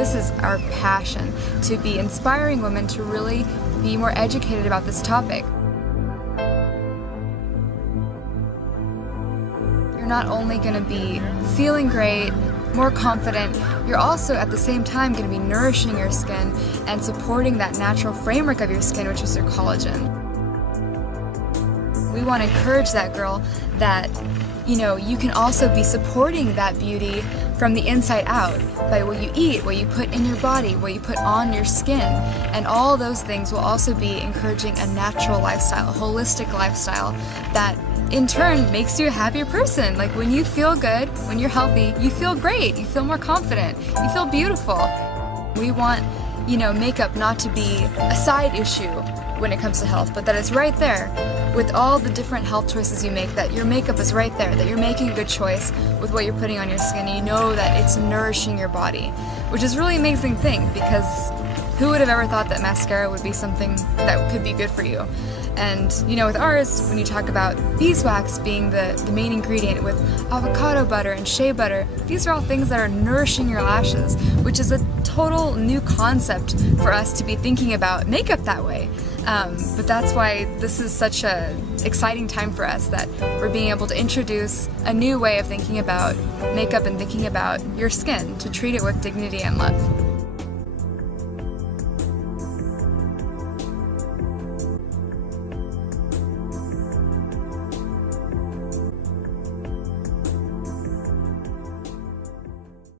This is our passion, to be inspiring women to really be more educated about this topic. You're not only going to be feeling great, more confident, you're also at the same time going to be nourishing your skin and supporting that natural framework of your skin, which is your collagen. We want to encourage that girl that, you know, you can also be supporting that beauty from the inside out by what you eat, what you put in your body, what you put on your skin, and all those things will also be encouraging a natural lifestyle, a holistic lifestyle that in turn makes you a happier person. Like when you feel good, when you're healthy, you feel great, you feel more confident, you feel beautiful. We want, you know, makeup not to be a side issue when it comes to health, but that it's right there with all the different health choices you make, that your makeup is right there, that you're making a good choice with what you're putting on your skin, and you know that it's nourishing your body, which is a really amazing thing, because who would have ever thought that mascara would be something that could be good for you? And you know, with ours, when you talk about beeswax being the main ingredient with avocado butter and shea butter, these are all things that are nourishing your lashes, which is a total new concept for us to be thinking about makeup that way. But that's why this is such an exciting time for us, that we're being able to introduce a new way of thinking about makeup and thinking about your skin, to treat it with dignity and love.